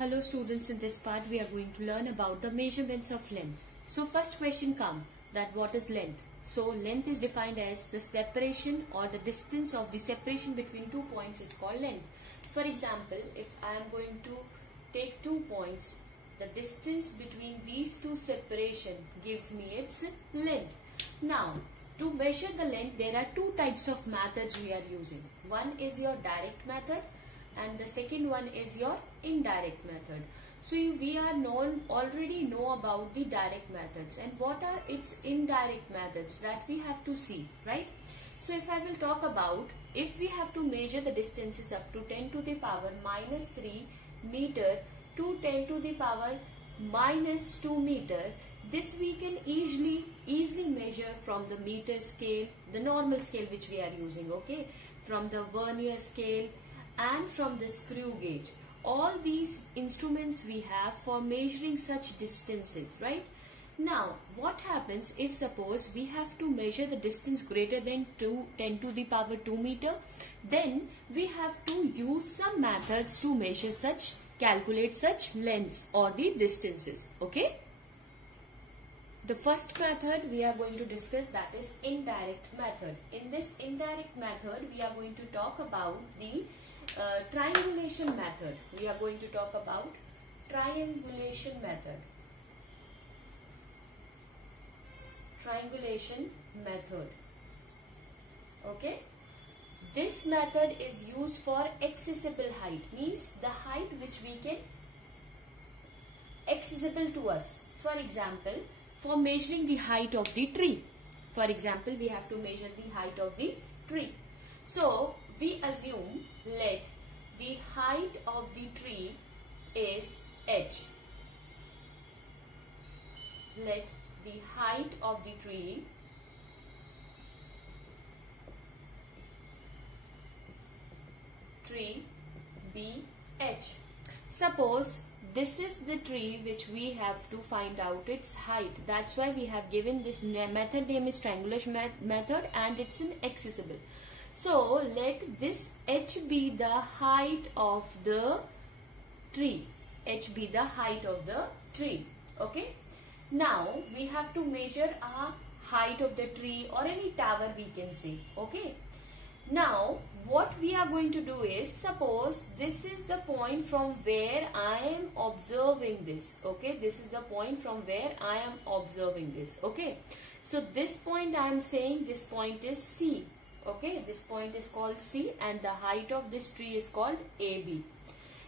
Hello students, in this part we are going to learn about the measurements of length. So first question come that what is length? So length is defined as the separation or the distance of the separation between 2 points is called length. For example, if I am going to take 2 points, the distance between these two separation gives me its length. Now to measure the length there are two types of methods we are using. One is your direct method and the second one is your indirect method. So we are already know about the direct methods and what are its indirect methods that we have to see, right? So if I will talk about, if we have to measure the distances up to 10 to the power minus 3 meter to 10 to the power minus 2 meter, this we can easily measure from the meter scale, the normal scale which we are using, okay, from the vernier scale and from the screw gauge. All these instruments we have for measuring such distances, right? Now what happens if suppose we have to measure the distance greater than 10 to the power 2 meter, then we have to use some methods to measure such, calculate such lengths or the distances, okay? The first method we are going to discuss, that is indirect method. In this indirect method we are going to talk about the triangulation method. We are going to talk about triangulation method. Triangulation method. Okay. This method is used for accessible height, means the height which we can accessible to us. For example, for measuring the height of the tree. For example, we have to measure the height of the tree. So we assume let the height of the tree is h. Let the height of the tree be h. Suppose this is the tree which we have to find out its height. That's why we have given this method name is triangulation method and it's inaccessible. So let this h be the height of the tree. H be the height of the tree. Okay. Now we have to measure a height of the tree or any tower we can say. Okay. Now what we are going to do is, suppose this is the point from where I am observing this. Okay. This is the point from where I am observing this. Okay. So this point I am saying this point is C. Okay, this point is called C and the height of this tree is called AB.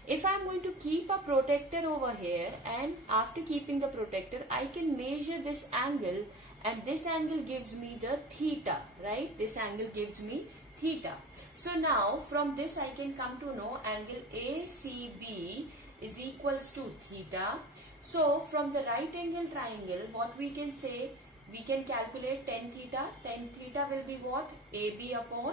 If I am going to keep a protractor over here and after keeping the protractor I can measure this angle and this angle gives me the theta, right? This angle gives me theta. So now from this I can come to know angle ACB is equals to theta. So from the right angle triangle what we can say, we can calculate tan theta. Tan theta will be what? AB upon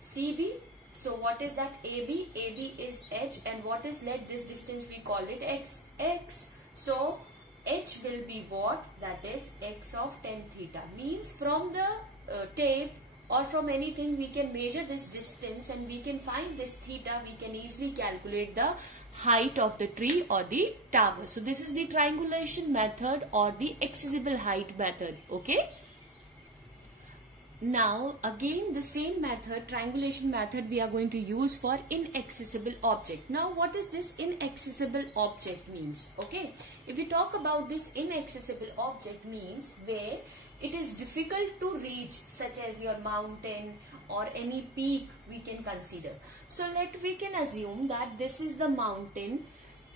CB. So what is that? AB. AB is h and what is let this distance we call it x. X. So h will be what? That is x of tan theta. Means from the tape or from anything we can measure this distance and we can find this theta. We can easily calculate the height of the tree or the tower. So this is the triangulation method or the accessible height method. Okay. Now again the same method, triangulation method, we are going to use for inaccessible object. Now what is this inaccessible object means? Okay. If we talk about this inaccessible object means where it is difficult to reach, such as your mountain or any peak we can consider. So we can assume that this is the mountain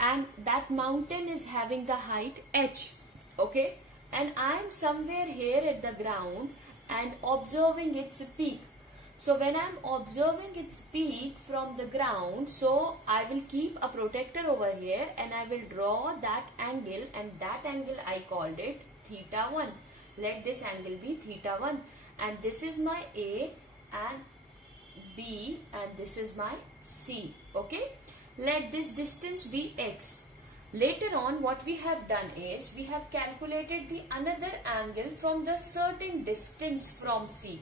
and that mountain is having the height h. Okay. And I am somewhere here at the ground and observing its peak. So when I am observing its peak from the ground, so I will keep a protractor over here and I will draw that angle and that angle I called it theta 1. Let this angle be theta 1 and this is my A and B and this is my C. Okay. Let this distance be x. Later on what we have done is we have calculated the another angle from the certain distance from C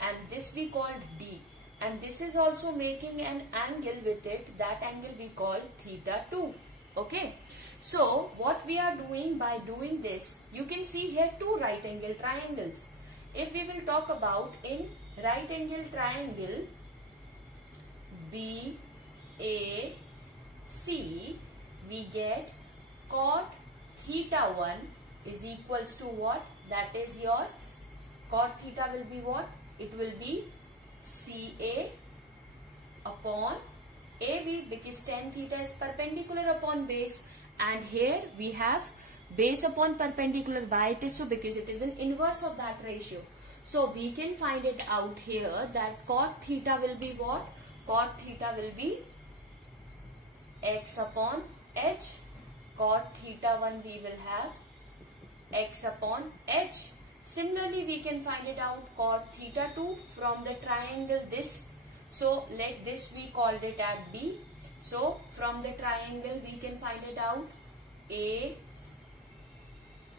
and this we called D and this is also making an angle with it. That angle we call theta 2. Okay. So what we are doing by doing this, you can see here two right angle triangles. If we will talk about in right angle triangle BAC, we get cot theta 1 is equals to what? That is your cot theta will be what? It will be CA upon AB, because tan theta is perpendicular upon base, and here we have base upon perpendicular. Why it is so? Because it is an inverse of that ratio. So we can find it out here that cot theta will be what? Cot theta will be x upon h. Cot theta 1 we will have x upon h. Similarly, we can find it out cot theta 2 from the triangle this. So let this we called it at B. So from the triangle we can find it out A,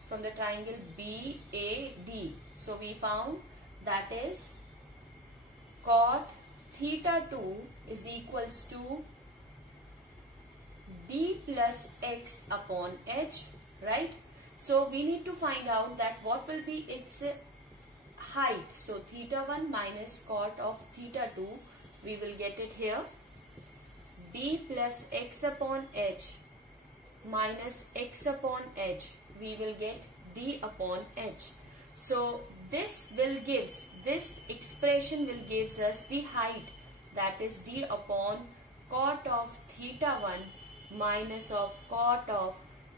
from the triangle BAD. So we found that is cot theta 2 is equals to D plus x upon h, right? So we need to find out that what will be its height. So theta 1 minus cot of theta 2, we will get it here. B plus x upon h minus x upon h, we will get D upon h. So this expression will gives us the height, that is D upon cot of theta 1 minus of cot of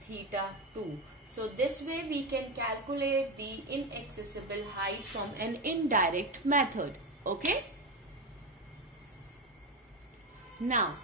theta 2. So this way we can calculate the inaccessible height from an indirect method. Okay. Now,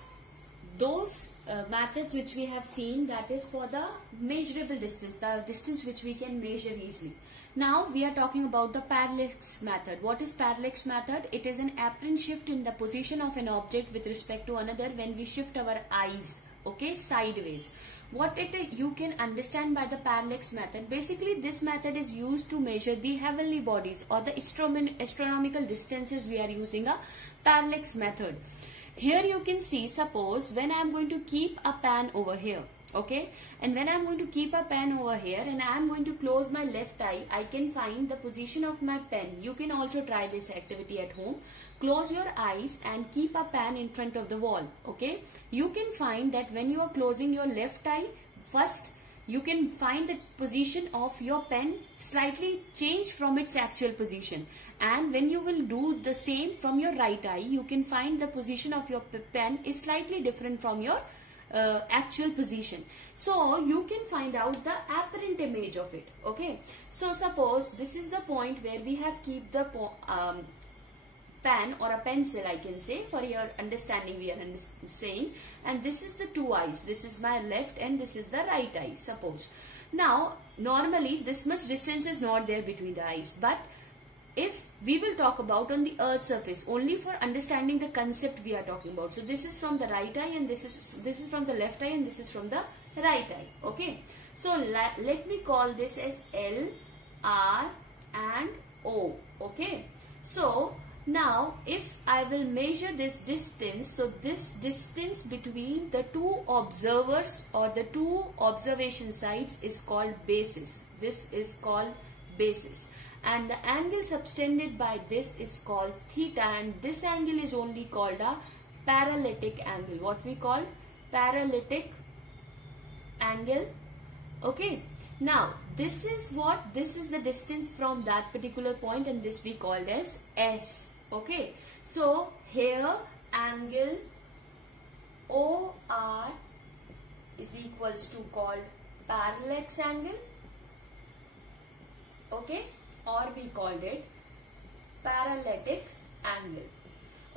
those methods which we have seen, that is for the measurable distance, the distance which we can measure easily. Now we are talking about the parallax method. What is parallax method? It is an apparent shift in the position of an object with respect to another when we shift our eyes, okay, sideways. What you can understand by the parallax method, basically this method is used to measure the heavenly bodies or the astronomical distances. We are using a parallax method. Here you can see, suppose when I am going to keep a pen over here, okay, and when I am going to keep a pen over here and I am going to close my left eye, I can find the position of my pen. You can also try this activity at home. Close your eyes and keep a pen in front of the wall, okay. You can find that when you are closing your left eye, first you can find the position of your pen slightly change from its actual position, and when you will do the same from your right eye, you can find the position of your pen is slightly different from your actual position. So you can find out the apparent image of it, okay. So suppose this is the point where we have keep the pen or a pencil, I can say, for your understanding we are saying, and this is the two eyes. This is my left and this is the right eye, suppose. Now normally this much distance is not there between the eyes, but if we will talk about on the earth surface, only for understanding the concept we are talking about. So this is from the right eye and this is from the left eye and this is from the right eye, okay. So let me call this as L, R and O, okay. So now if I will measure this distance, so this distance between the two observers or the two observation sites is called basis. This is called basis, and the angle subtended by this is called theta, and this angle is only called a parallatic angle. What we call parallatic angle, okay. Now this is what, this is the distance from that particular point, and this we called as S, okay. So here angle OR is equals to called parallax angle, okay, or we called it parallatic angle,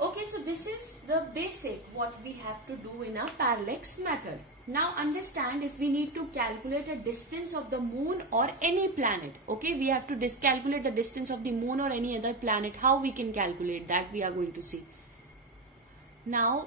okay. So this is the basic what we have to do in a parallax method. Now understand, if we need to calculate a distance of the moon or any planet, okay, we have to calculate the distance of the moon or any other planet. How we can calculate that, we are going to see. Now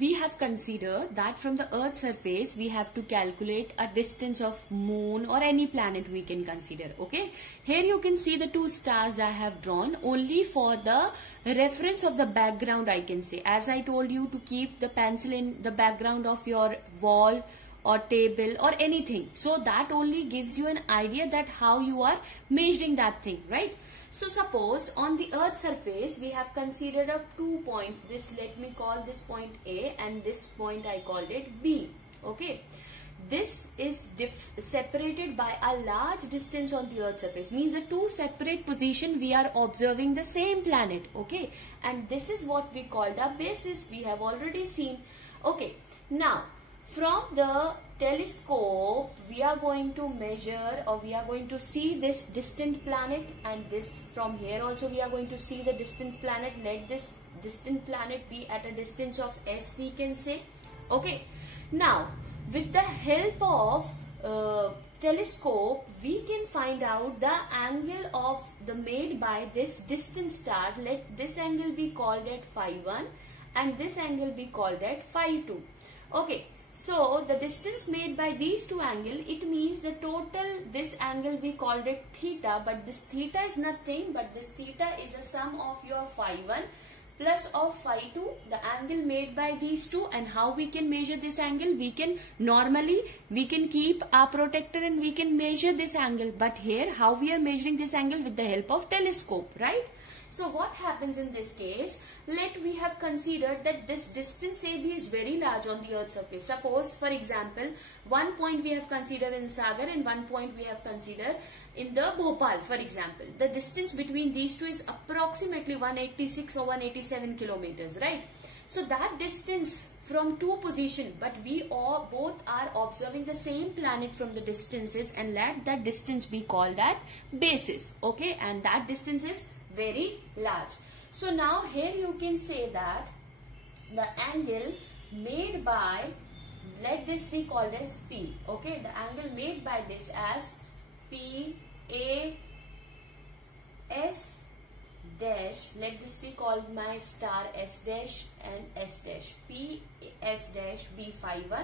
we have considered that from the Earth's surface we have to calculate a distance of moon or any planet we can consider. Okay, here you can see the two stars I have drawn only for the reference of the background, I can say. As I told you to keep the pencil in the background of your wall or table or anything, so that only gives you an idea that how you are measuring that thing, right? So suppose on the Earth's surface we have considered a 2 point. This, let me call this point A and this point I called it B. Okay, this is separated by a large distance on the Earth's surface, means the two separate position we are observing the same planet. Okay, and this is what we called a basis. We have already seen. Okay, now from the telescope we are going to measure, or we are going to see this distant planet, and this from here also we are going to see the distant planet. Let this distant planet be at a distance of S, we can say. Okay, now with the help of telescope we can find out the angle of the made by this distant star. Let this angle be called at phi 1 and this angle be called at phi 2. Okay, so the distance made by these two angles, it means the total, this angle we called it theta, but this theta is nothing but this theta is a sum of your phi 1 plus of phi 2, the angle made by these two. And how we can measure this angle? We can normally, we can keep our protractor and we can measure this angle, but here how we are measuring this angle? With the help of telescope, right? So what happens in this case? Let we have considered that this distance AB is very large on the Earth's surface. Suppose, for example, one point we have considered in Sagar and one point we have considered in the Bhopal, for example. The distance between these two is approximately 186 or 187 kilometers, right? So that distance from two positions, but we all both are observing the same planet from the distances, and let that distance be called at basis. Okay, and that distance is very large. So now here you can say that the angle made by, let this be called as P. Okay, the angle made by this as P A S dash, let this be called my star S dash and S dash, P S dash B phi 1,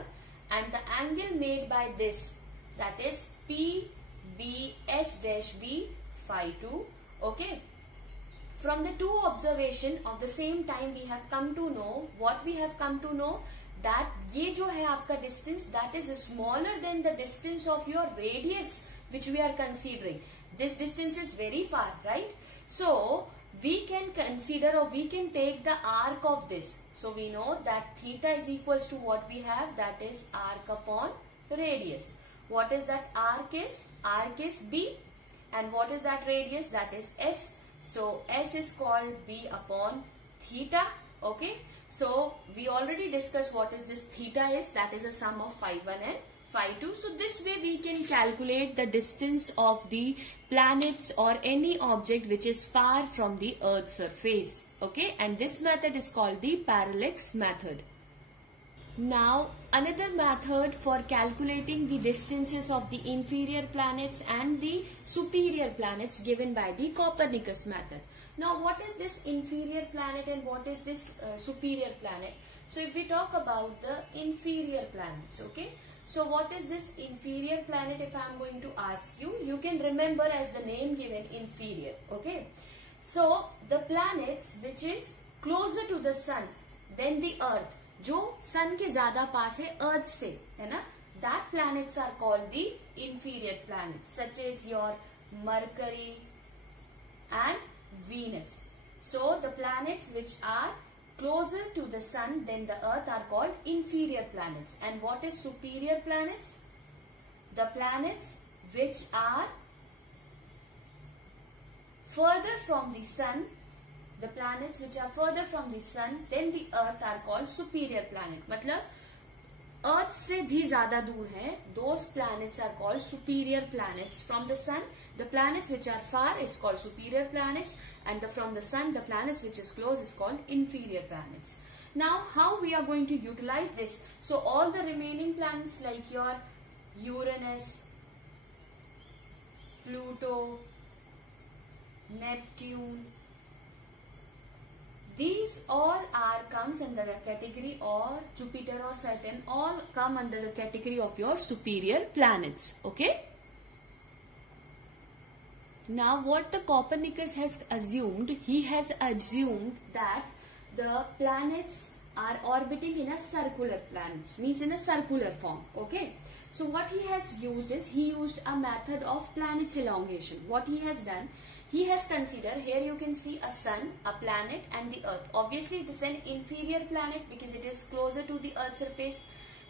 and the angle made by this, that is P B S dash B phi 2. Okay, from the two observation of the same time we have come to know, what we have come to know, that ये जो है आपका distance, that is smaller than the distance of your radius which we are considering. This distance is very far, right? So we can consider, or we can take the arc of this. So we know that theta is equals to what we have, that is arc upon radius. What is that arc is? Arc is B, and what is that radius? That is S. So S is called B upon theta. Okay, so we already discussed what is this theta is, that is a sum of phi 1 and phi 2. So this way we can calculate the distance of the planets or any object which is far from the Earth's surface. Okay, and this method is called the parallax method. Now another method for calculating the distances of the inferior planets and the superior planets given by the Copernicus method. Now what is this inferior planet and what is this superior planet? So if we talk about the inferior planets, okay, so what is this inferior planet? If I am going to ask you, you can remember as the name given, inferior. Okay, so the planets which is closer to the sun than the earth, जो सन के ज्यादा पास है अर्थ से, है ना, that planets are called the inferior planets, such as your Mercury and Venus. So the planets which are closer to the sun than the earth are called inferior planets. And what is superior planets? The planets which are further from the sun, the planets which are further from the sun than the earth are called superior planet. मतलब अर्थ से भी ज्यादा दूर है, those planets are called superior planets from the sun. The planets which are far is called superior planets, and from the sun, the planets which is close is called inferior planets. Now how we are going to utilize this? So all the remaining planets like your Uranus, Pluto, Neptune, these these all are comes under a category, or Jupiter or Saturn all come under the category of your superior planets. Okay. Now what the Copernicus has assumed, he has assumed that the planets are orbiting in a circular planets, means in a circular form. Okay. So what he has used is, he used a method of planets elongation. What he has done, he has considered, here you can see a sun, a planet and the earth. Obviously it is an inferior planet because it is closer to the earth's surface.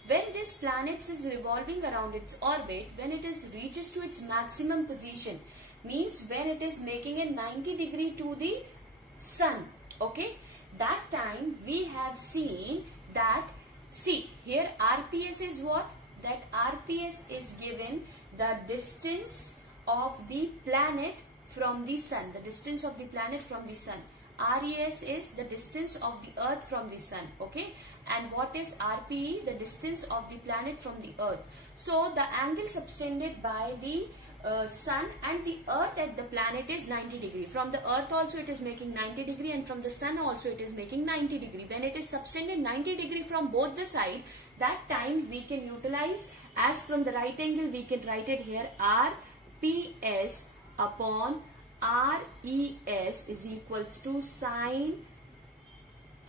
When this planet is revolving around its orbit, when it reaches to its maximum position, means when it is making a 90 degree to the sun, okay, that time we have seen that, see here RPS is what? That RPS is given the distance of the planet from the sun, the distance of the planet from the sun. RES is the distance of the earth from the sun, okay, and what is RPE? The distance of the planet from the earth. So the angle subtended by the sun and the earth at the planet is 90 degree. From the earth also it is making 90 degree, and from the sun also it is making 90 degree. When it is subtended 90 degree from both the side, that time we can utilize, as from the right angle we can write it here, RPS upon RES is equals to sine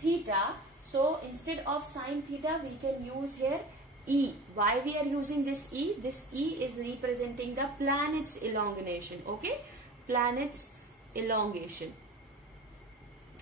theta. So instead of sine theta we can use here E. Why we are using this E? This E is representing the planet's elongation. Okay, planet's elongation.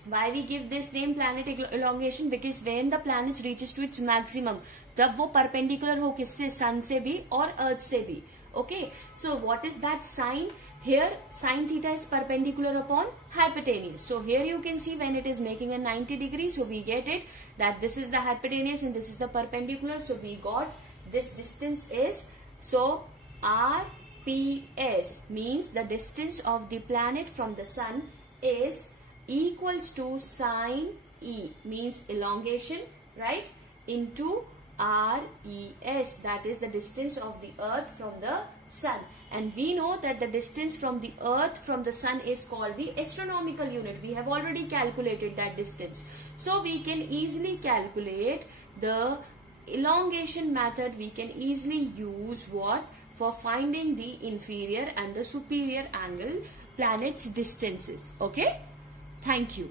Why we give this name planet elongation? Because when the planet reaches to its maximum, तब वो perpendicular हो किससे? sun से भी और earth से भी. Okay, so what is that sine? Here sine theta is perpendicular upon hypotenuse. So here you can see when it is making a 90 degree, so we get it that this is the hypotenuse and this is the perpendicular. So we got this distance is, so RPS means the distance of the planet from the sun is equals to sine E, means elongation, right, into RES, that is the distance of the earth from the sun. And we know that the distance from the earth from the sun is called the astronomical unit. We have already calculated that distance. So we can easily calculate the elongation method. We can easily use what? For finding the inferior and the superior angle planets' distances. Okay? Thank you.